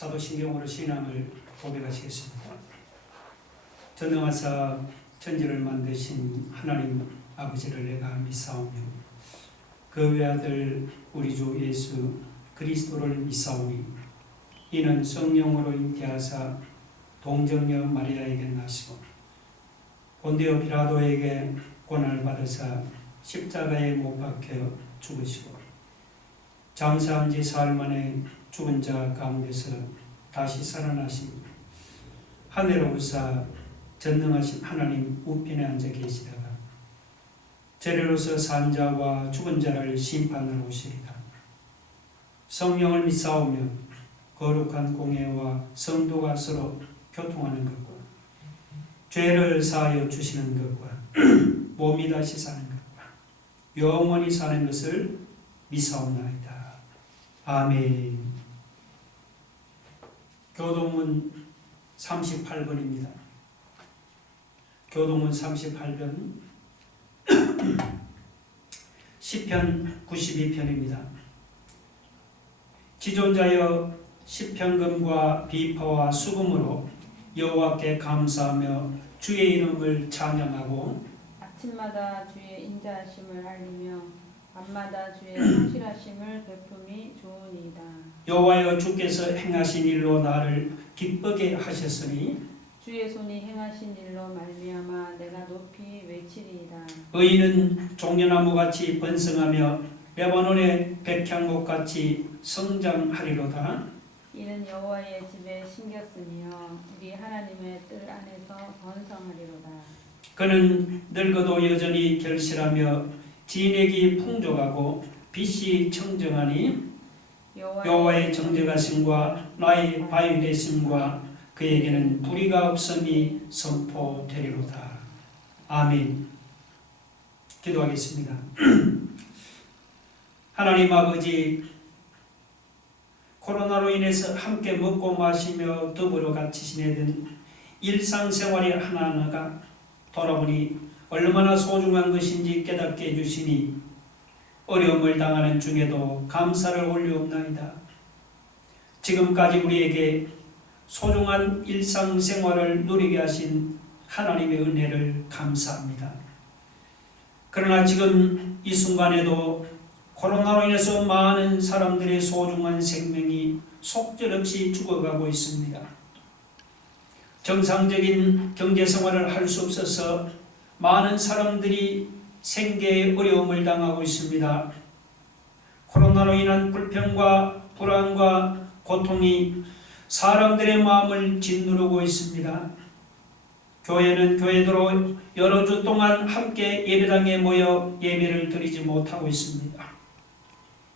사도신경으로 신앙을 고백하시겠습니다. 전능하사 천지를 만드신 하나님 아버지를 내가 믿사오며 그 외아들 우리 주 예수 그리스도를 믿사오니 이는 성령으로 잉태하사 동정녀 마리아에게 나시고 본디오 빌라도에게 고난을 받으사 십자가에 못 박혀 죽으시고 장사한 지 사흘 만에 죽은 자 가운데서 다시 살아나시니 하늘로 오사 전능하신 하나님 우편에 앉아 계시다가 재래로서 산 자와 죽은 자를 심판하러 오시리다. 성령을 믿사오며 거룩한 공예와 성도가 서로 교통하는 것과 죄를 사하여 주시는 것과 몸이 다시 사는 것과 영원히 사는 것을 믿사옵나이다. 아멘. 교동문 38번입니다. 교동문 38번 시편 92편입니다. 지존자여 시편금과 비파와 수금으로 여호와께 감사하며 주의 이름을 찬양하고 아침마다 주의 인자하심을 알리며 밤마다 주의 성실하심을 베품이 좋으니이다. 여호와여 주께서 행하신 일로 나를 기쁘게 하셨으니 주의 손이 행하신 일로 말미암아 내가 높이 외치리이다. 의인은 종려나무같이 번성하며 레바논의 백향목같이 성장하리로다. 이는 여호와의 집에 심겼으며 우리 하나님의 뜰 안에서 번성하리로다. 그는 늙어도 여전히 결실하며 진액이 풍족하고 빛이 청정하니 여호와의 정직하심과 나의 바위되심과 그에게는 불의가 없음이 선포되리로다. 아멘. 기도하겠습니다. 하나님 아버지, 코로나로 인해서 함께 먹고 마시며 더불어 같이 지내던 일상생활이 하나하나가 돌아보니 얼마나 소중한 것인지 깨닫게 해주시니 어려움을 당하는 중에도 감사를 올리옵나이다. 지금까지 우리에게 소중한 일상생활을 누리게 하신 하나님의 은혜를 감사합니다. 그러나 지금 이 순간에도 코로나로 인해서 많은 사람들의 소중한 생명이 속절없이 죽어가고 있습니다. 정상적인 경제생활을 할 수 없어서 많은 사람들이 생계에 어려움을 당하고 있습니다. 코로나로 인한 불평과 불안과 고통이 사람들의 마음을 짓누르고 있습니다. 교회는 교회대로 여러 주 동안 함께 예배당에 모여 예배를 드리지 못하고 있습니다.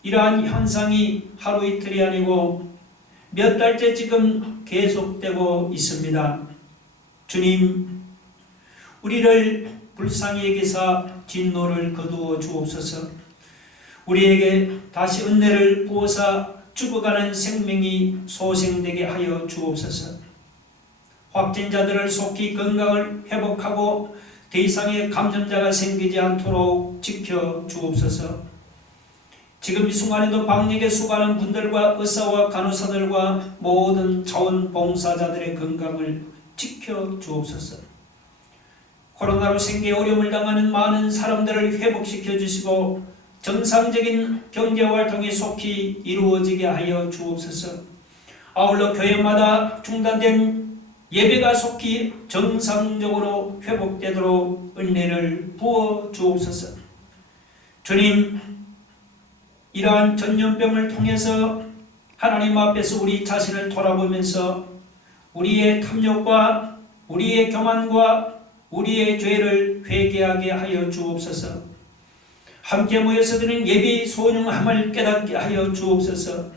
이러한 현상이 하루 이틀이 아니고 몇 달째 지금 계속되고 있습니다. 주님, 우리를 불쌍히 여기사 진노를 거두어 주옵소서. 우리에게 다시 은혜를 부어사 죽어가는 생명이 소생되게 하여 주옵소서. 확진자들을 속히 건강을 회복하고 더 이상의 감염자가 생기지 않도록 지켜 주옵소서. 지금 이 순간에도 방역에 수고하는 분들과 의사와 간호사들과 모든 자원봉사자들의 건강을 지켜 주옵소서. 코로나로 생계에 어려움을 당하는 많은 사람들을 회복시켜 주시고 정상적인 경제활동이 속히 이루어지게 하여 주옵소서. 아울러 교회마다 중단된 예배가 속히 정상적으로 회복되도록 은혜를 부어 주옵소서. 주님, 이러한 전염병을 통해서 하나님 앞에서 우리 자신을 돌아보면서 우리의 탐욕과 우리의 교만과 우리의 죄를 회개하게 하여 주옵소서. 함께 모여서 드리는 예배의 소중함을 깨닫게 하여 주옵소서.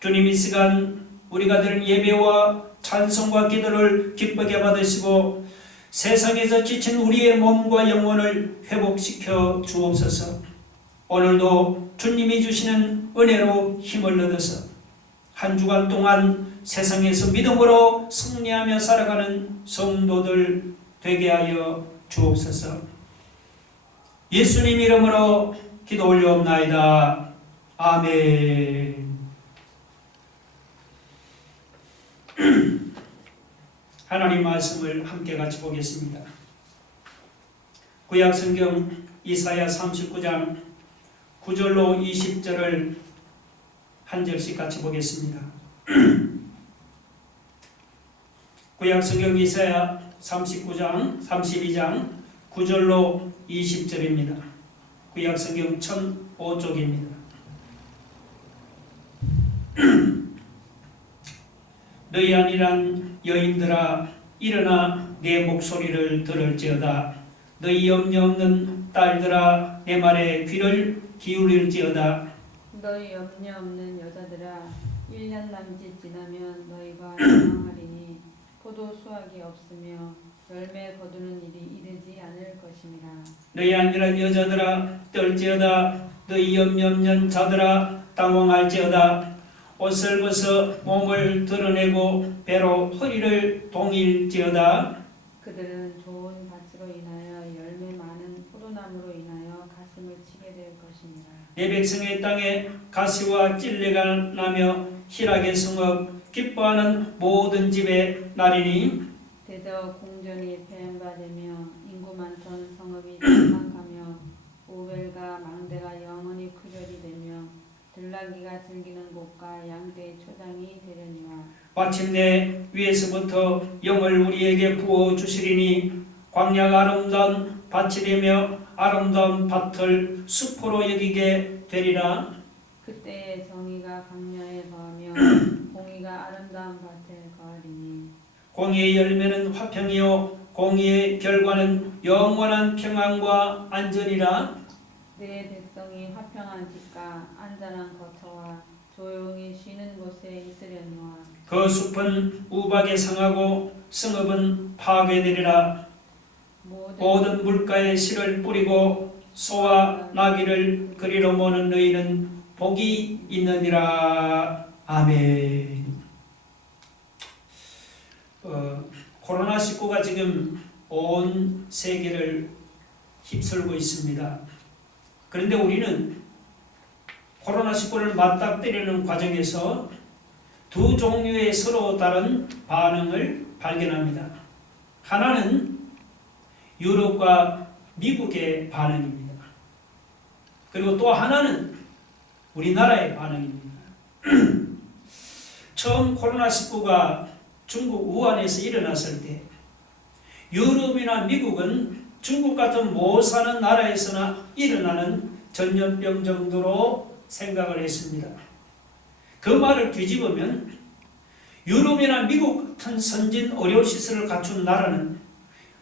주님, 이 시간 우리가 드리는 예배와 찬송과 기도를 기쁘게 받으시고 세상에서 지친 우리의 몸과 영혼을 회복시켜 주옵소서. 오늘도 주님이 주시는 은혜로 힘을 얻어서 한 주간 동안 세상에서 믿음으로 승리하며 살아가는 성도들 되게 하여 주옵소서. 예수님 이름으로 기도 올려옵나이다. 아멘. 하나님 말씀을 함께 같이 보겠습니다. 구약성경 이사야 39장 9절로 20절을 한 절씩 같이 보겠습니다. 구약성경 이사야 32장 9절로 20절입니다. 구약성경 1005쪽입니다. 너희 아니란 여인들아 일어나 내 목소리를 들을지어다. 너희 염려 없는 딸들아 내 말에 귀를 기울일지어다. 너희 염려 없는 여자들아 1년 남짓 지나면 너희가 당황하리니 포도 수확이 없으며 열매 거두는 일이 이르지 않을 것임이라. 너희 아니란 여자들아 떨지어다. 너희 염려 없는 자들아 당황할지어다. 옷을 벗어 몸을 드러내고 배로 허리를 동일지어다. 그들은 좋은 밭으로 인하여 열매 많은 포도나무로 인하여 가슴을 치게 될 것입니다. 내 백성의 땅에 가시와 찔레가 나며 희락의 성읍 기뻐하는 모든 집에 나리니 대저 공전이 폐행받으며 인구 많던 성읍이 장막하며 오벨과 망대가 영원히 구별이 되며 들나귀가 즐기는 곳과 양떼의 초장이 되려니와 마침내 위에서부터 영을 우리에게 부어주시리니 광야가 아름다운 밭이 되며 아름다운 밭을 숲으로 여기게 되리라. 그때에 정의가 광야에 거하며 공의가 아름다운 밭에 거하리니 공의의 열매는 화평이요 공의의 결과는 영원한 평안과 안전이라. 내 백성이 화평한 집과 안전한 거처와 조용히 쉬는 곳에 있으려니와 그 숲은 우박에 상하고 성읍은 파괴되리라. 모든 물가에 씨를 뿌리고 소와 나귀를 그리로 모는 너희는 복이 있느니라. 아멘. 코로나19가 지금 온 세계를 휩쓸고 있습니다. 그런데 우리는 코로나19를 맞닥뜨리는 과정에서 두 종류의 서로 다른 반응을 발견합니다. 하나는 유럽과 미국의 반응입니다. 그리고 또 하나는 우리나라의 반응입니다. 처음 코로나19가 중국 우한에서 일어났을 때 유럽이나 미국은 중국 같은 못 사는 나라에서나 일어나는 전염병 정도로 생각을 했습니다. 그 말을 뒤집으면 유럽이나 미국 같은 선진 의료시설을 갖춘 나라는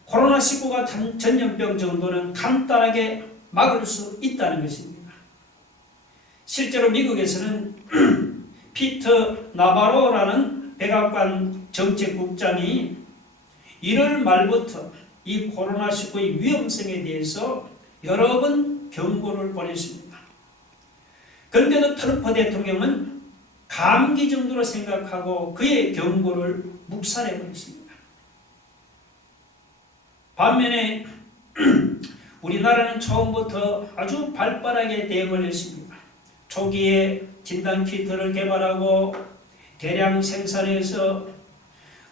코로나19 같은 전염병 정도는 간단하게 막을 수 있다는 것입니다. 실제로 미국에서는 피터 나바로라는 백악관 정책국장이 1월 말부터 이 코로나19의 위험성에 대해서 여러 번 경고를 보냈습니다. 그런데도 트럼프 대통령은 감기 정도로 생각하고 그의 경고를 묵살해버렸습니다. 반면에 우리나라는 처음부터 아주 발빠르게 대응을 했습니다. 초기에 진단키트를 개발하고 대량 생산해서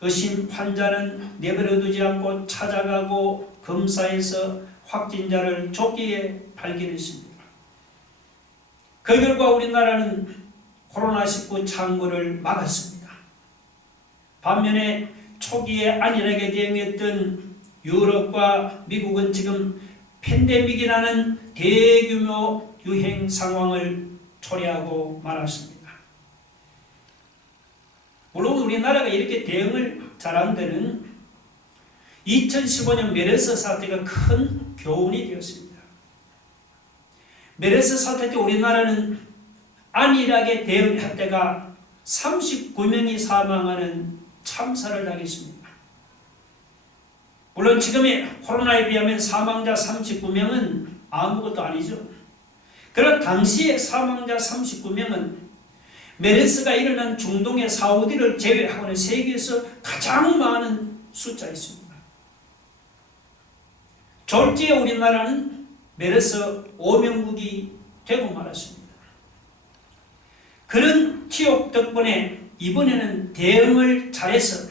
의심 환자는 내버려두지 않고 찾아가고 검사해서 확진자를 조기에 발견했습니다. 그 결과 우리나라는 코로나19 창궐을 막았습니다. 반면에 초기에 안일하게 대응했던 유럽과 미국은 지금 팬데믹이라는 대규모 유행 상황을 초래하고 말았습니다. 물론 우리나라가 이렇게 대응을 잘한 데는 2015년 메르스 사태가 큰 교훈이 되었습니다. 메르스 사태 때 우리나라는 안일하게 대응할 때가 39명이 사망하는 참사를 당했습니다. 물론 지금의 코로나에 비하면 사망자 39명은 아무것도 아니죠. 그러나 당시의 사망자 39명은 메르스가 일어난 중동의 사우디를 제외하고는 세계에서 가장 많은 숫자였습니다. 졸지에 우리나라는 메르스 오명국이 되고 말았습니다. 그런 치욕 덕분에 이번에는 대응을 잘해서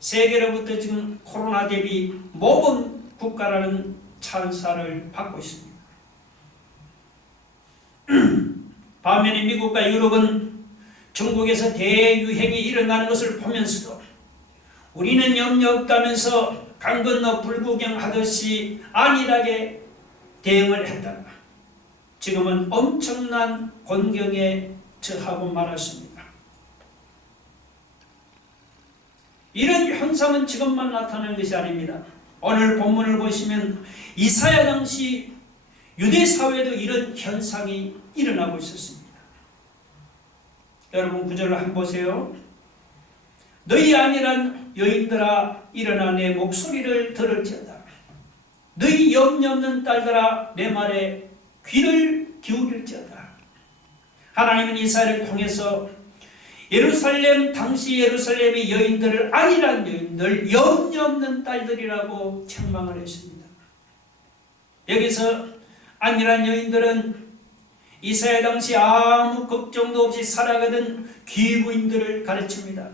세계로부터 지금 코로나 대비 모범 국가라는 찬사를 받고 있습니다. 반면에 미국과 유럽은 중국에서 대유행이 일어나는 것을 보면서도 우리는 염려 없다면서 강 건너 불구경하듯이 안일하게 대응을 했다가 지금은 엄청난 곤경에 처하고 말았습니다. 이런 현상은 지금만 나타나는 것이 아닙니다. 오늘 본문을 보시면 이사야 당시 유대 사회도 이런 현상이 일어나고 있었습니다. 여러분 구절을 한번 보세요. 너희 안일한 여인들아 일어나 내 목소리를 들을지어다. 너희 염려 없는 딸들아 내 말에 귀를 기울일지어다. 하나님은 이사야를 통해서 예루살렘 당시 예루살렘의 여인들을 안일한 여인들, 염려 없는 딸들이라고 책망을 했습니다. 여기서 안일한 여인들은 이사야 당시 아무 걱정도 없이 살아가던 귀부인들을 가르칩니다.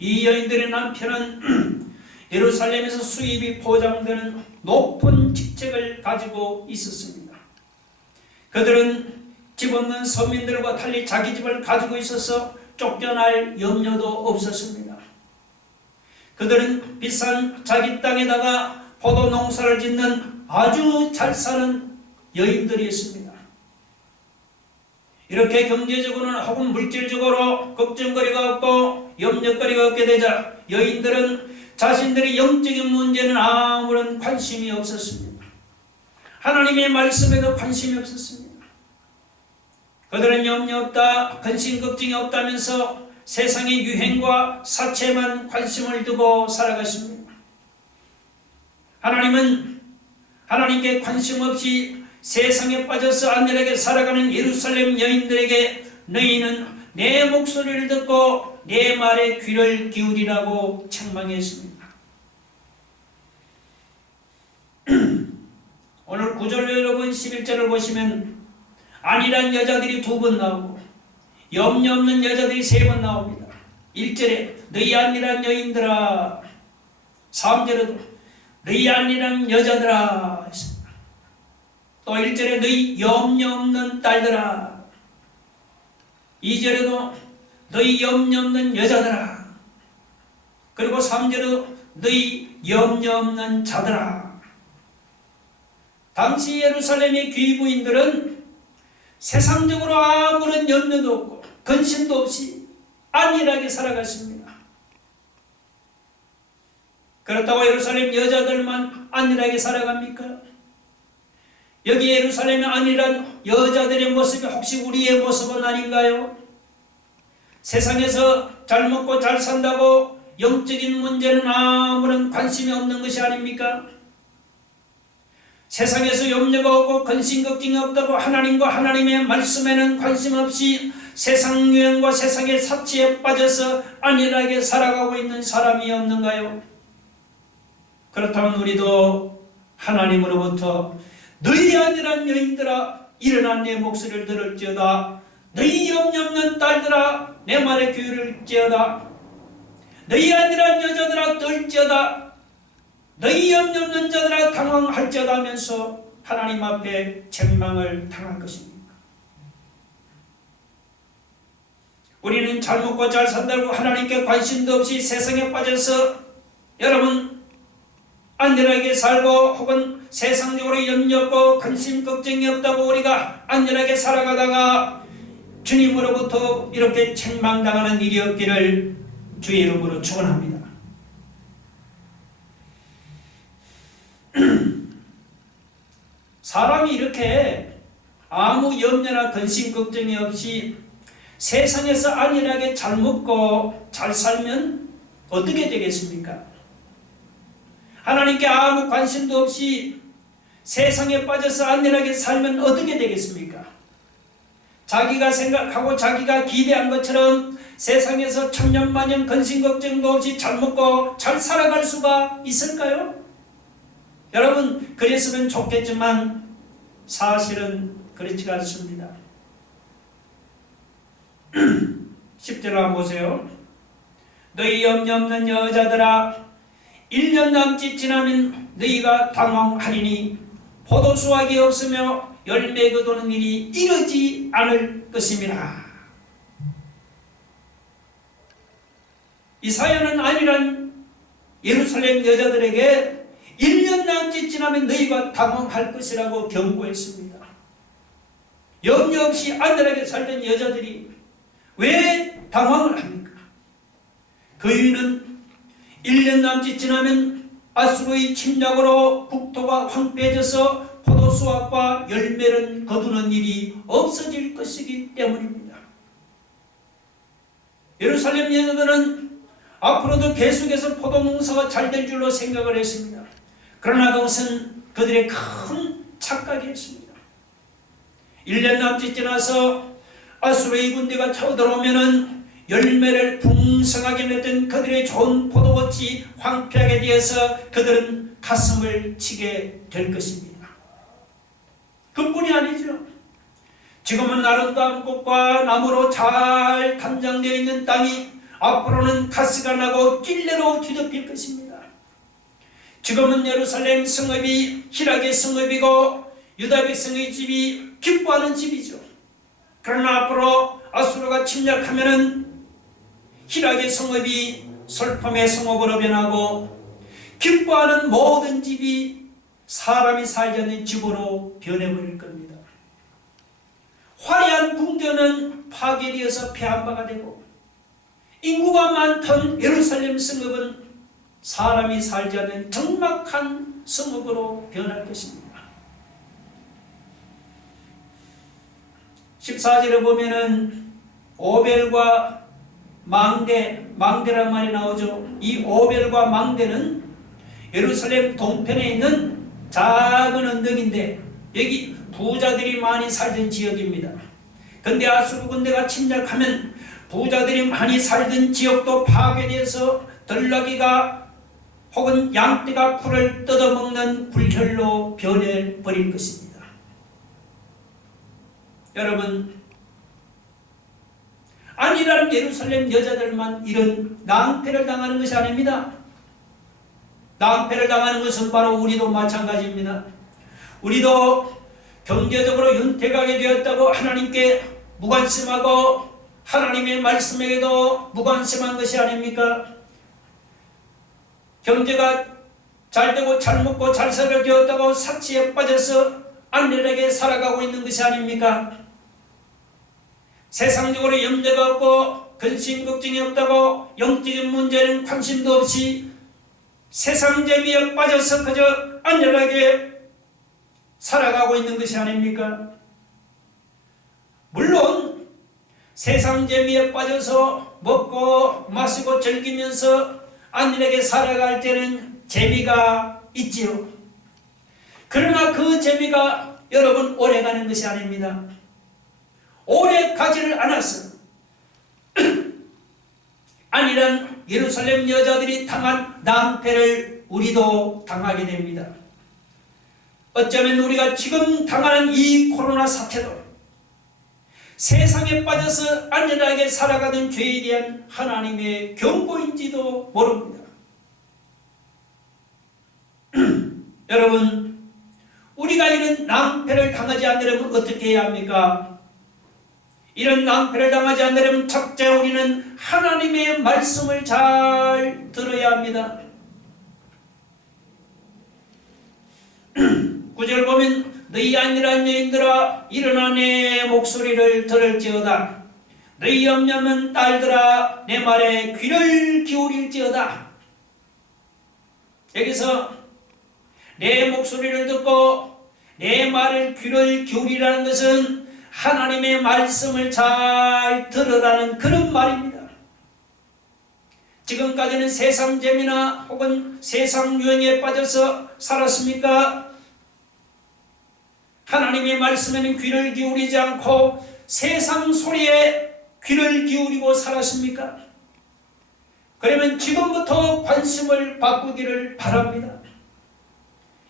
이 여인들의 남편은 예루살렘에서 수입이 보장되는 높은 직책을 가지고 있었습니다. 그들은 집 없는 서민들과 달리 자기 집을 가지고 있어서 쫓겨날 염려도 없었습니다. 그들은 비싼 자기 땅에다가 포도 농사를 짓는 아주 잘 사는 여인들이었습니다. 이렇게 경제적으로는 혹은 물질적으로 걱정거리가 없고 염려거리가 없게 되자 여인들은 자신들의 영적인 문제는 아무런 관심이 없었습니다. 하나님의 말씀에도 관심이 없었습니다. 그들은 염려 없다, 근심 걱정이 없다면서 세상의 유행과 사체만 관심을 두고 살아갔습니다. 하나님은 하나님께 관심 없이 세상에 빠져서 안일하게 살아가는 예루살렘 여인들에게 너희는 내 목소리를 듣고 내 말에 귀를 기울이라고 책망했습니다. 오늘 9절 여러분 11절을 보시면 안일한 여자들이 2번 나오고 염려 없는 여자들이 3번 나옵니다. 1절에 너희 안일한 여인들아, 3절에도 너희 안일한 여자들아 했습니다. 또 1절에 너희 염려 없는 딸들아, 2절에도 너희 염려 없는 여자들아, 그리고 3절에도 너희 염려 없는 자들아. 당시 예루살렘의 귀부인들은 세상적으로 아무런 염려도 없고 근심도 없이 안일하게 살아갔습니다. 그렇다고 예루살렘 여자들만 안일하게 살아갑니까? 여기 예루살렘의 안일한 여자들의 모습이 혹시 우리의 모습은 아닌가요? 세상에서 잘 먹고 잘 산다고 영적인 문제는 아무런 관심이 없는 것이 아닙니까? 세상에서 염려가 없고 근심 걱정이 없다고 하나님과 하나님의 말씀에는 관심 없이 세상 유행과 세상의 사치에 빠져서 안일하게 살아가고 있는 사람이 없는가요? 그렇다면 우리도 하나님으로부터 너희 안일한 여인들아 일어나 내 목소리를 들을지어다. 너희 염려 없는 딸들아 내 말에 귀를지어다. 너희 안일한 여자들아 떨지어다. 너희 염려 없는 자들아 당황할지어다 하면서 하나님 앞에 책망을 당할 것입니다. 우리는 잘 먹고 잘 산다고 하나님께 관심도 없이 세상에 빠져서 여러분 안일하게 살고 혹은 세상적으로 염려 없고 관심 걱정이 없다고 우리가 안일하게 살아가다가 주님으로부터 이렇게 책망당하는 일이 없기를 주의 이름으로 축원합니다. 사람이 이렇게 아무 염려나 근심 걱정이 없이 세상에서 안일하게 잘 먹고 잘 살면 어떻게 되겠습니까? 하나님께 아무 관심도 없이 세상에 빠져서 안일하게 살면 어떻게 되겠습니까? 자기가 생각하고 자기가 기대한 것처럼 세상에서 천년만년 근심 걱정도 없이 잘 먹고 잘 살아갈 수가 있을까요? 여러분 그랬으면 좋겠지만 사실은 그렇지가 않습니다. 10절 한번 보세요. 너희 염려 없는 여자들아 1년 남짓 지나면 너희가 당황하리니 포도수확이 없으며 열매 거두는 일이 이르지 않을 것임이라. 이 사연은 아니란 예루살렘 여자들에게 1년 남짓 지나면 너희가 당황할 것이라고 경고했습니다. 염려 없이 안전하게 살던 여자들이 왜 당황을 합니까? 그 이유는 1년 남짓 지나면 아수르의 침략으로 국토가 황폐해져서 포도수확과 열매를 거두는 일이 없어질 것이기 때문입니다. 예루살렘 여자들은 앞으로도 계속해서 포도 농사가 잘 될 줄로 생각을 했습니다. 그러나 그것은 그들의 큰 착각이었습니다. 1년 남짓 지나서 아수르의 군대가 쳐들어오면은 열매를 풍성하게 맺던 그들의 좋은 포도밭이 황폐하게 되어서 그들은 가슴을 치게 될 것입니다. 그뿐이 아니죠. 지금은 아름다운 꽃과 나무로 잘 단장되어 있는 땅이 앞으로는 가스가 나고 찔레로 뒤덮일 것입니다. 지금은 예루살렘 성읍이 희락의 성읍이고 유다 백성의 집이 기뻐하는 집이죠. 그러나 앞으로 아수르가 침략하면은 희락의 성읍이 슬픔의 성읍으로 변하고 기뻐하는 모든 집이 사람이 살지 않는 집으로 변해버릴 겁니다. 화려한 궁전은 파괴되어서 폐한바가 되고 인구가 많던 예루살렘 성읍은 사람이 살지 않는 적막한 성읍으로 변할 것입니다. 14절에 보면은 오벨과 망대란 말이 나오죠. 이 오벨과 망대는 예루살렘 동편에 있는 작은 언덕인데 여기 부자들이 많이 살던 지역입니다. 근데 아수르 군대가 침략하면 부자들이 많이 살던 지역도 파괴되어서 들나귀가 혹은 양떼가 풀을 뜯어먹는 굴혈로 변해버릴 것입니다. 여러분, 아니란 예루살렘 여자들만 이런 낭패를 당하는 것이 아닙니다. 낭패를 당하는 것은 바로 우리도 마찬가지입니다. 우리도 경제적으로 윤택하게 되었다고 하나님께 무관심하고 하나님의 말씀에게도 무관심한 것이 아닙니까? 경제가 잘되고 잘 먹고 잘 살게 되었다고 사치에 빠져서 안일하게 살아가고 있는 것이 아닙니까? 세상적으로 염려가 없고 근심 걱정이 없다고 영적인 문제는 관심도 없이 세상 재미에 빠져서 그저 안일하게 살아가고 있는 것이 아닙니까? 물론 세상 재미에 빠져서 먹고 마시고 즐기면서 안일하게 살아갈 때는 재미가 있지요. 그러나 그 재미가 여러분 오래가는 것이 아닙니다. 오래 가지를 않았어. 아니란 예루살렘 여자들이 당한 낭패를 우리도 당하게 됩니다. 어쩌면 우리가 지금 당하는 이 코로나 사태도 세상에 빠져서 안전하게 살아가는 죄에 대한 하나님의 경고인지도 모릅니다. 여러분, 우리가 이런 낭패를 당하지 않으려면 어떻게 해야 합니까? 이런 낭패를 당하지 않으려면 첫째 우리는 하나님의 말씀을 잘 들어야 합니다. 9절 보면 너희 안일한 여인들아 일어나 내 목소리를 들을지어다. 너희 염려는 딸들아 내 말에 귀를 기울일지어다. 여기서 내 목소리를 듣고 내 말을 귀를 기울이라는 것은 하나님의 말씀을 잘 들으라는 그런 말입니다. 지금까지는 세상 재미나 혹은 세상 유행에 빠져서 살았습니까? 하나님의 말씀에는 귀를 기울이지 않고 세상 소리에 귀를 기울이고 살았습니까? 그러면 지금부터 관심을 바꾸기를 바랍니다.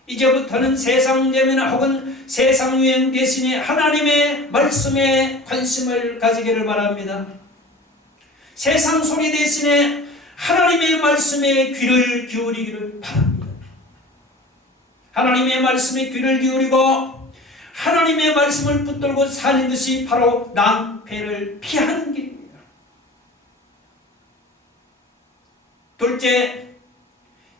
이제부터는 세상 재미나 혹은 세상 유행 대신에 하나님의 말씀에 관심을 가지기를 바랍니다. 세상 소리 대신에 하나님의 말씀에 귀를 기울이기를 바랍니다. 하나님의 말씀에 귀를 기울이고 하나님의 말씀을 붙들고 사는 것이 바로 낭패를 피하는 길입니다. 둘째,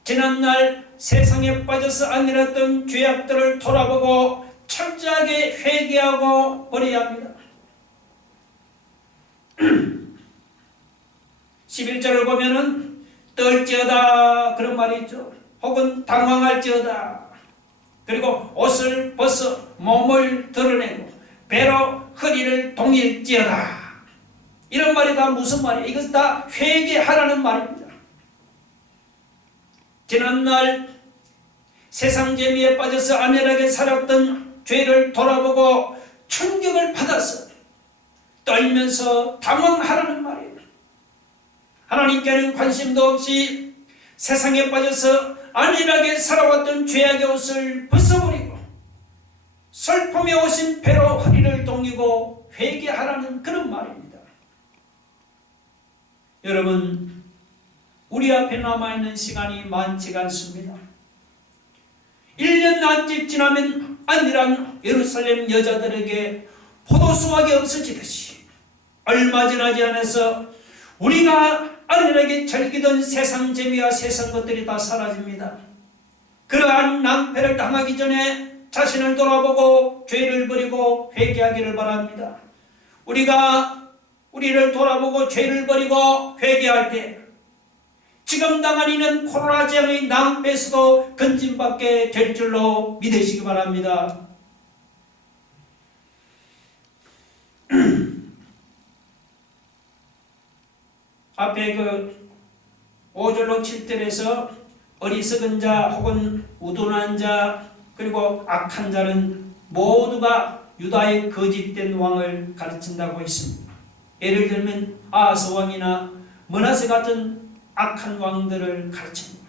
지난날 세상에 빠져서 안일했던 죄악들을 돌아보고 철저하게 회개하고 버려야 합니다. 11절을 보면은 떨지어다 그런 말이 있죠. 혹은 당황할지어다. 그리고 옷을 벗어 몸을 드러내고 배로 허리를 동일지어다. 이런 말이 다 무슨 말이에요? 이것은 다 회개하라는 말입니다. 지난날 세상 재미에 빠져서 안일하게 살았던 죄를 돌아보고 충격을 받아서 떨면서 당황하라는 말이에요. 하나님께는 관심도 없이 세상에 빠져서 안일하게 살아왔던 죄악의 옷을 벗어버리고 슬픔에 오신 배로 허리를 동이고 회개하라는 그런 말입니다. 여러분, 우리 앞에 남아있는 시간이 많지가 않습니다. 1년 남짓 지나면 안일한 예루살렘 여자들에게 포도수확이 없어지듯이 얼마 지나지 않아서 우리가 안일하게 즐기던 세상 재미와 세상 것들이 다 사라집니다. 그러한 낭패를 당하기 전에 자신을 돌아보고 죄를 버리고 회개하기를 바랍니다. 우리가 우리를 돌아보고 죄를 버리고 회개할 때 지금 당한 이는 코로나 재앙의 낭패에서도 건짐받게 될 줄로 믿으시기 바랍니다. 앞에 5절로 7절에서 어리석은 자 혹은 우둔한 자 그리고 악한 자는 모두가 유다의 거짓된 왕을 가르친다고 했습니다. 예를 들면 아하스 왕이나 므낫세 같은 악한 왕들을 가르칩니다.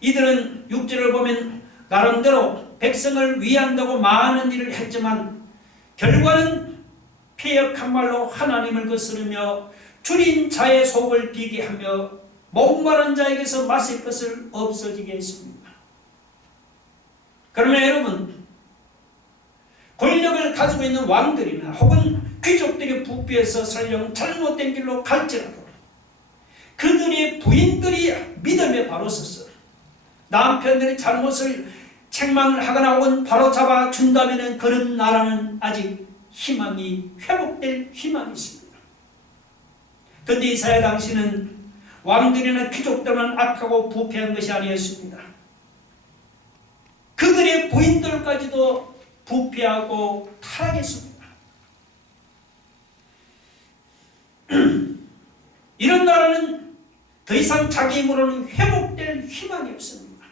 이들은 6절을 보면 나름대로 백성을 위한다고 많은 일을 했지만 결과는 패역한 말로 하나님을 거스르며 줄인 자의 속을 비게 하며 목마른 자에게서 마실 것을 없어지게 했습니다. 그러나 여러분, 권력을 가지고 있는 왕들이나 혹은 귀족들이 부패해서 설령 잘못된 길로 갈지라도 그들의 부인들이 믿음에 바로 서서 남편들의 잘못을 책망을 하거나 혹은 바로 잡아 준다면 그런 나라는 아직 희망이 회복될 희망이 있습니다. 그런데 이사야 당시는 왕들이나 귀족들만 악하고 부패한 것이 아니었습니다. 그들의 부인들까지도 부패하고 타락했습니다. 이런 나라는 더 이상 자기 힘으로는 회복될 희망이 없습니다.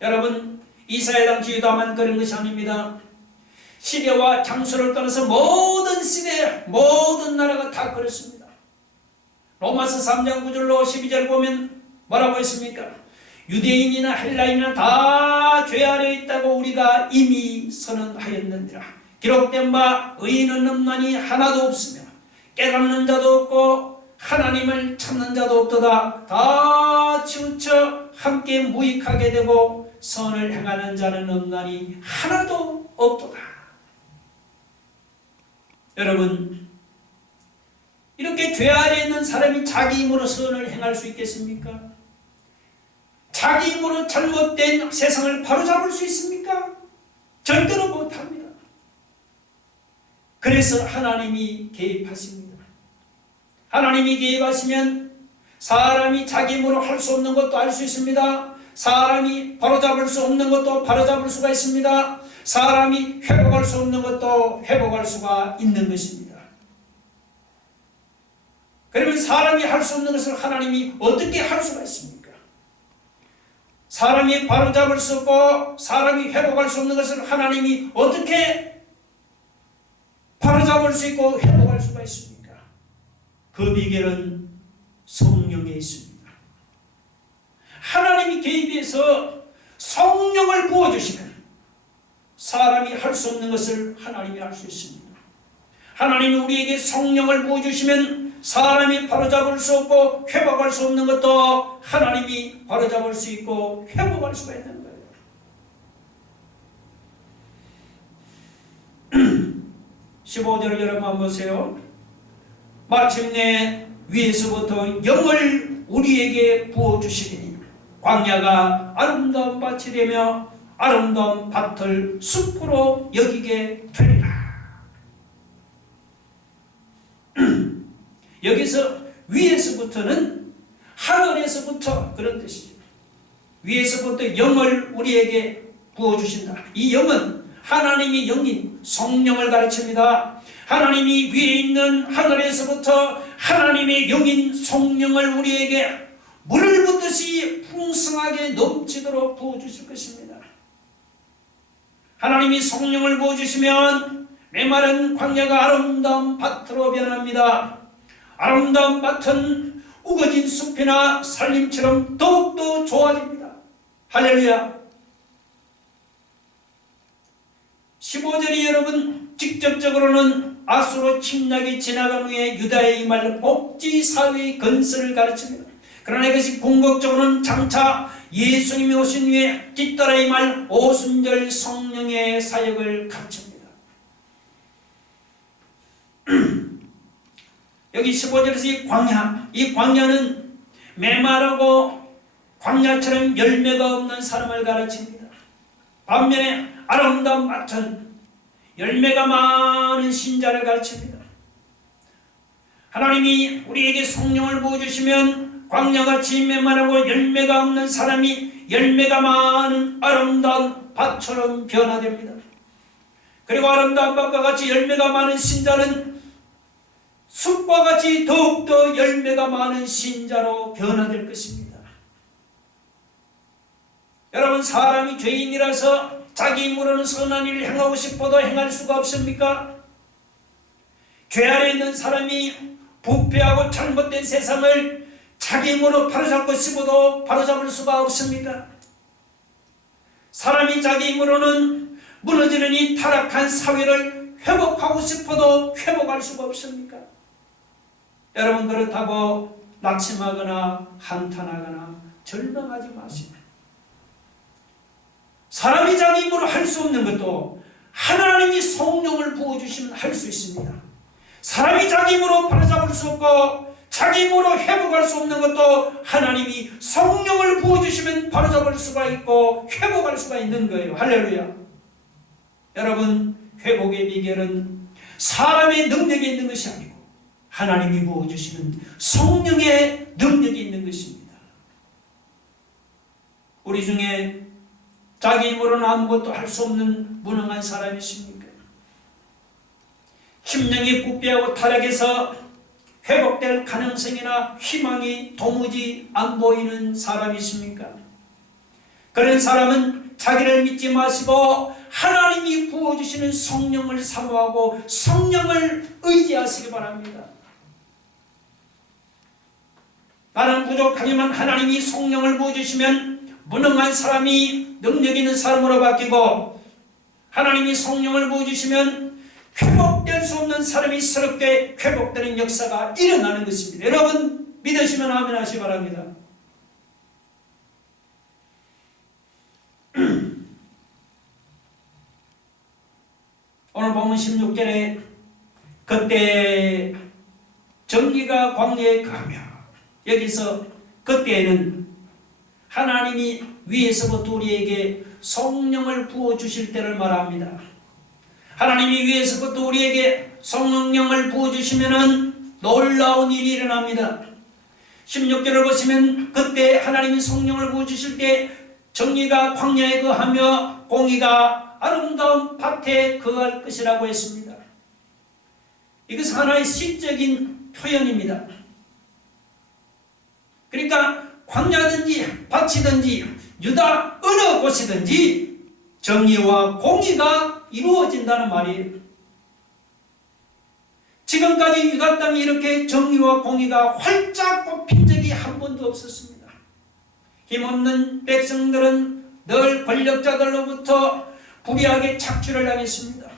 여러분, 이사야 당시 유다만 그런 것이 아닙니다. 시대와 장소를 떠나서 모든 시대, 모든 나라가 다 그렇습니다. 로마서 3장 9절로 12절 보면 뭐라고 했습니까? 유대인이나 헬라인이나 다 죄 아래 있다고 우리가 이미 선언하였느니라. 기록된 바 의인은 없나니 하나도 없으며 깨닫는 자도 없고 하나님을 찾는 자도 없도다. 다 치우쳐 함께 무익하게 되고 선을 행하는 자는 없나니 하나도 없도다. 여러분, 이렇게 죄 아래 있는 사람이 자기 힘으로 선을 행할 수 있겠습니까? 자기 힘으로 잘못된 세상을 바로잡을 수 있습니까? 절대로 못합니다. 그래서 하나님이 개입하십니다. 하나님이 개입하시면 사람이 자기 힘으로 할 수 없는 것도 할 수 있습니다. 사람이 바로잡을 수 없는 것도 바로잡을 수가 있습니다. 사람이 회복할 수 없는 것도 회복할 수가 있는 것입니다. 그러면 사람이 할 수 없는 것을 하나님이 어떻게 할 수가 있습니까? 사람이 바로잡을 수 없고 사람이 회복할 수 없는 것을 하나님이 어떻게 바로잡을 수 있고 회복할 수가 있습니까? 그 비결은 성령에 있습니다. 하나님이 개입해서 성령을 부어주시면 사람이 할 수 없는 것을 하나님이 할 수 있습니다. 하나님이 우리에게 성령을 부어주시면 사람이 바로잡을 수 없고 회복할 수 없는 것도 하나님이 바로잡을 수 있고 회복할 수가 있는 거예요. 15절 여러분 한번 보세요. 마침내 위에서부터 영을 우리에게 부어주시리니 광야가 아름다운 밭이 되며 아름다운 밭을 숲으로 여기게 되리라. 여기서 위에서부터는 하늘에서부터 그런 뜻이죠. 위에서부터 영을 우리에게 부어주신다. 이 영은 하나님이 영인 성령을 가르칩니다. 하나님이 위에 있는 하늘에서부터 하나님의 영인 성령을 우리에게 물을 붓듯이 풍성하게 넘치도록 부어주실 것입니다. 하나님이 성령을 부어주시면 메마른 광야가 아름다운 밭으로 변합니다. 아름다운 밭은 우거진 숲이나 산림처럼 더욱더 좋아집니다. 할렐루야. 15절이 여러분 직접적으로는 아수르 침략이 지나간 후에 유다에 임할 복지사회의 건설을 가르칩니다. 그러나 이것이 궁극적으로는 장차 예수님이 오신 후에 뒤따라 임할 오순절 성령의 사역을 가르칩니다. 여기 15절에서 이 광야는 메마르고 광야처럼 열매가 없는 사람을 가르칩니다. 반면에 아름다운 밭은 열매가 많은 신자를 가르칩니다. 하나님이 우리에게 성령을 부어주시면 광야같이 메마르고 열매가 없는 사람이 열매가 많은 아름다운 밭처럼 변화됩니다. 그리고 아름다운 밭과 같이 열매가 많은 신자는 숲과 같이 더욱더 열매가 많은 신자로 변화될 것입니다. 여러분, 사람이 죄인이라서 자기 힘으로는 선한 일을 행하고 싶어도 행할 수가 없습니까? 죄 아래 있는 사람이 부패하고 잘못된 세상을 자기 힘으로 바로잡고 싶어도 바로잡을 수가 없습니까? 사람이 자기 힘으로는 무너지는 이 타락한 사회를 회복하고 싶어도 회복할 수가 없습니까? 여러분, 그렇다고 낙심하거나 한탄하거나 절망하지 마십시오. 사람이 자기 힘으로 할 수 없는 것도 하나님이 성령을 부어주시면 할 수 있습니다. 사람이 자기 힘으로 바로잡을 수 없고 자기 힘으로 회복할 수 없는 것도 하나님이 성령을 부어주시면 바로잡을 수가 있고 회복할 수가 있는 거예요. 할렐루야. 여러분, 회복의 비결은 사람의 능력이 있는 것이 아니고 하나님이 부어주시는 성령의 능력이 있는 것입니다. 우리 중에 자기 힘으로는 아무것도 할 수 없는 무능한 사람이 있습니까? 심령이 부패하고 타락해서 회복될 가능성이나 희망이 도무지 안 보이는 사람이 있습니까? 그런 사람은 자기를 믿지 마시고 하나님이 부어주시는 성령을 사모하고 성령을 의지하시기 바랍니다. 나는 부족하지만 하나님이 성령을 부어주시면 무능한 사람이 능력 있는 사람으로 바뀌고 하나님이 성령을 부어주시면 회복될 수 없는 사람이 새롭게 회복되는 역사가 일어나는 것입니다. 여러분, 믿으시면 아멘 하시기 바랍니다. 오늘 보면 16절에 그때 정의가 광야에 가며, 여기서 그때에는 하나님이 위에서부터 우리에게 성령을 부어주실 때를 말합니다. 하나님이 위에서부터 우리에게 성령을 부어주시면 놀라운 일이 일어납니다. 16절을 보시면 그때 하나님이 성령을 부어주실 때 정의가 광야에 거하며 공의가 아름다운 밭에 거할 것이라고 했습니다. 이것은 하나의 시적인 표현입니다. 그러니까 광야든지 밭이든지 유다 어느 곳이든지 정의와 공의가 이루어진다는 말이에요. 지금까지 유다 땅이 이렇게 정의와 공의가 활짝 꽃핀 적이 한 번도 없었습니다. 힘없는 백성들은 늘 권력자들로부터 불의하게 착취를 당했습니다.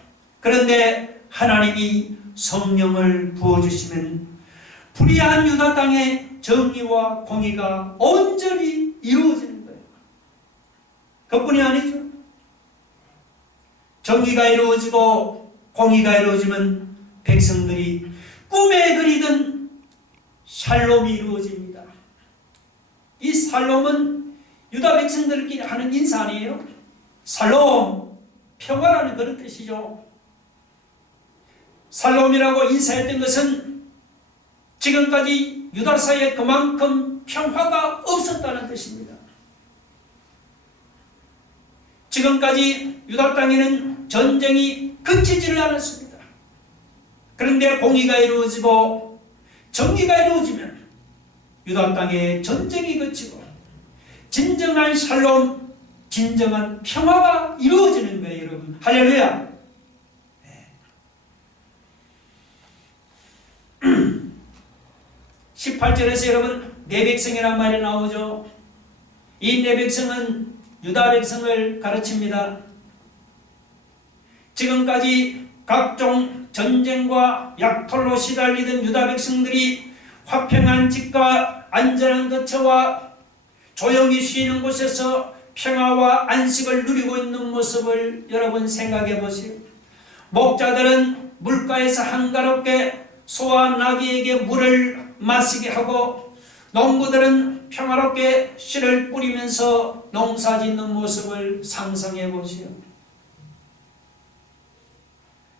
그런데 하나님이 성령을 부어주시면 불의한 유다 땅의 정의와 공의가 온전히 이루어지는 거예요. 그뿐이 아니죠. 정의가 이루어지고 공의가 이루어지면 백성들이 꿈에 그리던 샬롬이 이루어집니다. 이 샬롬은 유다 백성들끼리 하는 인사 아니에요? 샬롬, 평화라는 그런 뜻이죠. 샬롬이라고 인사했던 것은 지금까지 유다 사이에 그만큼 평화가 없었다는 뜻입니다. 지금까지 유다 땅에는 전쟁이 그치지를 않았습니다. 그런데 공의가 이루어지고 정의가 이루어지면 유다 땅에 전쟁이 그치고 진정한 샬롬, 진정한 평화가 이루어지는 거예요, 여러분. 할렐루야. 18절에서 여러분 내 백성이란 말이 나오죠. 이 내 백성은 유다 백성을 가르칩니다. 지금까지 각종 전쟁과 약탈로 시달리던 유다 백성들이 화평한 집과 안전한 거처와 조용히 쉬는 곳에서 평화와 안식을 누리고 있는 모습을 여러분 생각해 보세요. 목자들은 물가에서 한가롭게 소와 나귀에게 물을 마시게 하고 농부들은 평화롭게 씨를 뿌리면서 농사 짓는 모습을 상상해 보시오.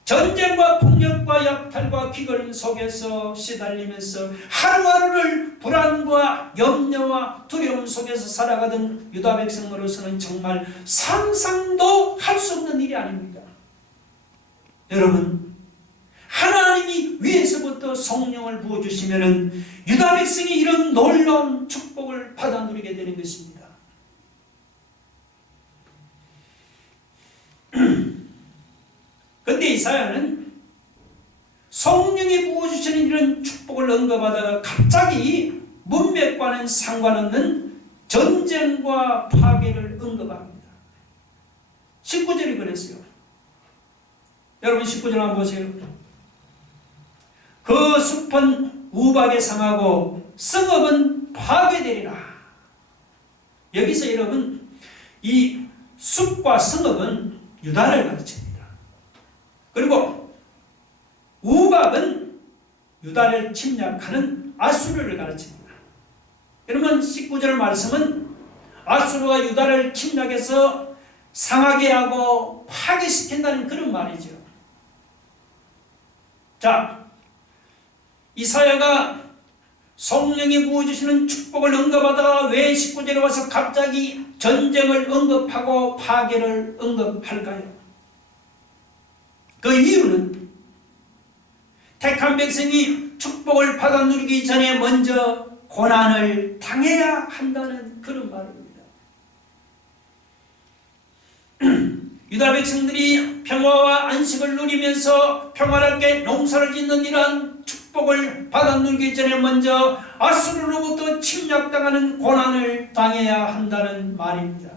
전쟁과 폭력과 약탈과 기근 속에서 시달리면서 하루하루를 불안과 염려와 두려움 속에서 살아가던 유다 백성으로서는 정말 상상도 할 수 없는 일이 아닙니다. 여러분, 하나님이 위에서부터 성령을 부어주시면 유다 백성이 이런 놀라운 축복을 받아 누리게 되는 것입니다. 그런데 이사야는 성령이 부어주시는 이런 축복을 언급하다가 갑자기 문맥과는 상관없는 전쟁과 파괴를 언급합니다. 19절이 그랬어요. 여러분 19절 한번 보세요. 그 숲은 우박에 상하고 성읍은 파괴되리라. 여기서 여러분 이 숲과 성읍은 유다를 가르칩니다. 그리고 우박은 유다를 침략하는 아수르를 가르칩니다. 그러면 19절 말씀은 아수르가 유다를 침략해서 상하게 하고 파괴시킨다는 그런 말이죠. 자, 이사야가 성령이 부어주시는 축복을 언급하다가 왜 19절에 와서 갑자기 전쟁을 언급하고 파괴를 언급할까요? 그 이유는 택한 백성이 축복을 받아 누리기 전에 먼저 고난을 당해야 한다는 그런 말입니다. 유다 백성들이 평화와 안식을 누리면서 평화롭게 농사를 짓는 이러한 축복을 받아 누리기 전에 먼저 아수르로부터 침략당하는 고난을 당해야 한다는 말입니다.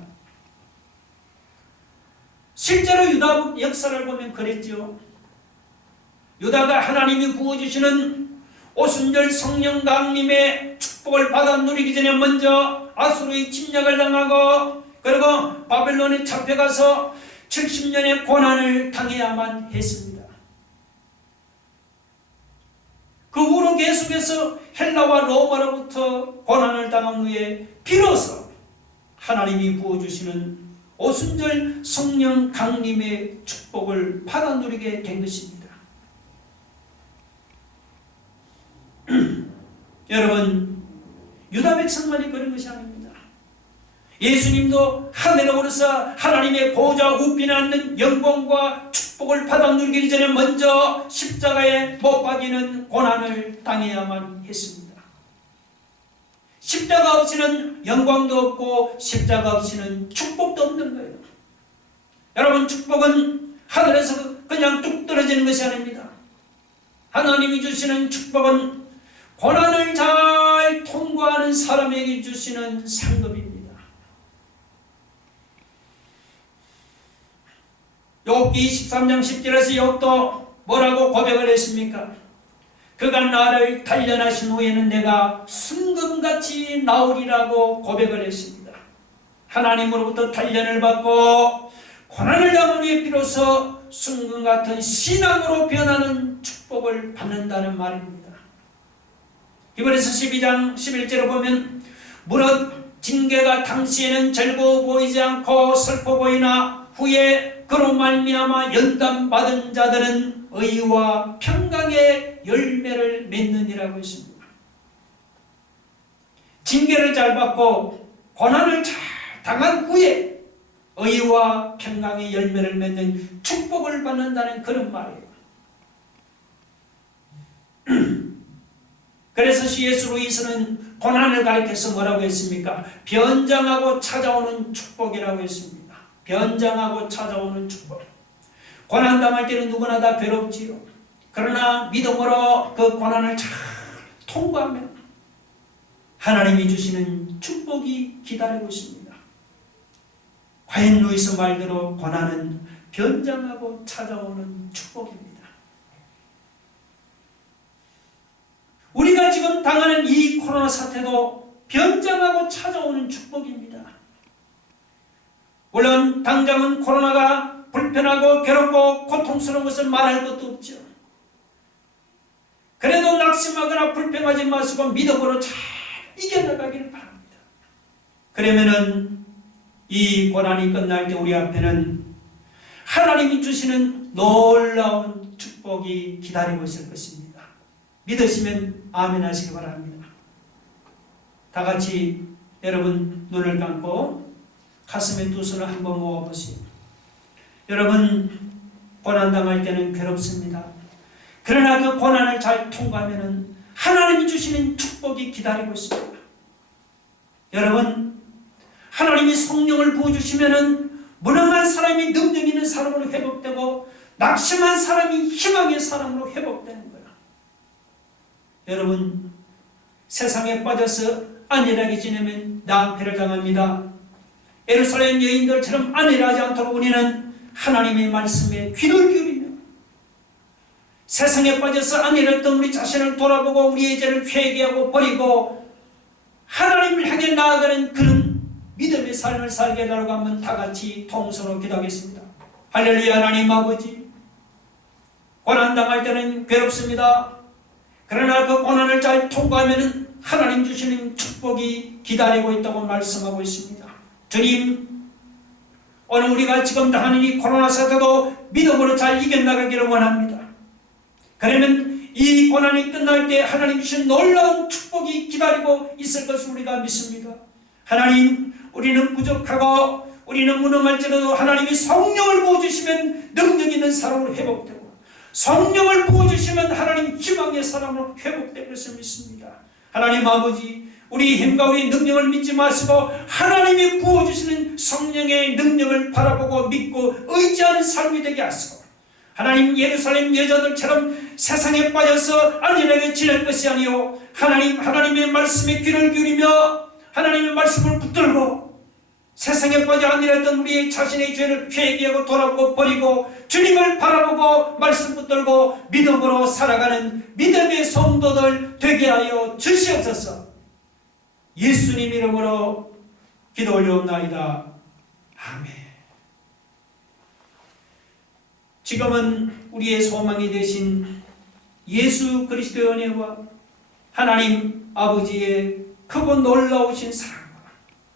실제로 유다 역사를 보면 그랬죠. 유다가 하나님이 부어주시는 오순절 성령 강림의 축복을 받아 누리기 전에 먼저 아수르의 침략을 당하고 그리고 바벨론에 잡혀가서 70년의 고난을 당해야만 했습니다. 그 후로 계속해서 헬라와 로마로부터 고난을 당한 후에 비로소 하나님이 부어주시는 오순절 성령 강림의 축복을 받아 누리게 된 것입니다. 여러분, 유다 백성만이 그런 것이 아닙니다. 예수님도 하늘에 오르사 하나님의 보좌 우편에 앉는 영광과 축복을 받아 누리기 전에 먼저 십자가에 못 박이는 고난을 당해야만 했습니다. 십자가 없이는 영광도 없고 십자가 없이는 축복도 없는 거예요. 여러분, 축복은 하늘에서 그냥 뚝 떨어지는 것이 아닙니다. 하나님이 주시는 축복은 고난을 잘 통과하는 사람에게 주시는 상급입니다. 욥기 23장 10절에서 욥도 뭐라고 고백을 했습니까? 그가 나를 단련하신 후에는 내가 순금같이 나오리라고 고백을 했습니다. 하나님으로부터 단련을 받고 고난을 당한 후에 비로소 순금같은 신앙으로 변하는 축복을 받는다는 말입니다. 히브리서 12장 11절에 보면 무릇 징계가 당시에는 즐거워 보이지 않고 슬퍼 보이나 후에 그로 말미암아 연단받은 자들은 의와 평강의 열매를 맺느니라고 했습니다. 징계를 잘 받고 고난을 잘 당한 후에 의와 평강의 열매를 맺는 축복을 받는다는 그런 말이에요. 그래서 C.S. 루이스는 고난을 가리켜서 뭐라고 했습니까? 변장하고 찾아오는 축복이라고 했습니다. 변장하고 찾아오는 축복. 고난 당할 때는 누구나 다 괴롭지요. 그러나 믿음으로 그 고난을 잘 통과하면 하나님이 주시는 축복이 기다리고 있습니다. 과연 루이스 말대로 고난은 변장하고 찾아오는 축복입니다. 우리가 지금 당하는 이 코로나 사태도 변장하고 찾아오는 축복입니다. 물론 당장은 코로나가 불편하고 괴롭고 고통스러운 것을 말할 것도 없죠. 그래도 낙심하거나 불평하지 마시고 믿음으로 잘 이겨나가기를 바랍니다. 그러면은 이 고난이 끝날 때 우리 앞에는 하나님이 주시는 놀라운 축복이 기다리고 있을 것입니다. 믿으시면 아멘 하시기 바랍니다. 다 같이 여러분 눈을 감고 가슴에 두 손을 한번 모아보세요. 여러분 고난 당할 때는 괴롭습니다. 그러나 그 고난을 잘 통과하면 하나님이 주시는 축복이 기다리고 있습니다. 여러분 하나님이 성령을 부어주시면 무능한 사람이 능력 있는 사람으로 회복되고 낙심한 사람이 희망의 사람으로 회복되는 거예요. 여러분 세상에 빠져서 안일하게 지내면 낭패를 당합니다. 예루살렘 여인들처럼 안일하지 않도록 우리는 하나님의 말씀에 귀를 기울이며 세상에 빠져서 안일했던 우리 자신을 돌아보고 우리의 죄를 회개하고 버리고 하나님을 향해 나아가는 그런 믿음의 삶을 살게 해달라고 한번 다 같이 통성으로 기도하겠습니다. 할렐루야. 하나님 아버지, 고난 당할 때는 괴롭습니다. 그러나 그 고난을 잘 통과하면 하나님 주시는 축복이 기다리고 있다고 말씀하고 있습니다. 주님, 오늘 우리가 지금 당하는 이 코로나 사태도 믿음으로 잘 이겨나가기를 원합니다. 그러면 이 고난이 끝날 때 하나님 주신 놀라운 축복이 기다리고 있을 것을 우리가 믿습니다. 하나님, 우리는 부족하고 우리는 무능할지라도 하나님이 성령을 부어주시면 능력 있는 사람으로 회복되고 성령을 부어주시면 하나님 희망의 사람으로 회복될 것을 믿습니다. 하나님 아버지, 우리 힘과 우리 능력을 믿지 마시고 하나님이 부어주시는 성령의 능력을 바라보고 믿고 의지하는 삶이 되게 하시고 하나님 예루살렘 여자들처럼 세상에 빠져서 안일하게 지낼 것이 아니요 하나님의 말씀에 귀를 기울이며 하나님의 말씀을 붙들고 세상에 빠져 안일했던 우리의 자신의 죄를 회개하고 돌아보고 버리고 주님을 바라보고 말씀 붙들고 믿음으로 살아가는 믿음의 성도들 되게 하여 주시옵소서. 예수님 이름으로 기도 올려옵나이다. 아멘. 지금은 우리의 소망이 되신 예수 그리스도의 은혜와 하나님 아버지의 크고 놀라우신 사랑과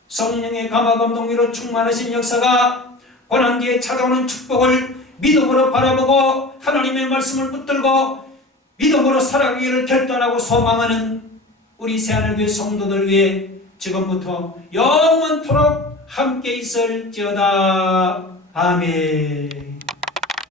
성령의 감화감동으로 충만하신 역사가 고난 뒤에 찾아오는 축복을 믿음으로 바라보고 하나님의 말씀을 붙들고 믿음으로 살아가기를 결단하고 소망하는 우리 새하늘교회 성도들 위해 지금부터 영원토록 함께 있을지어다. 아멘.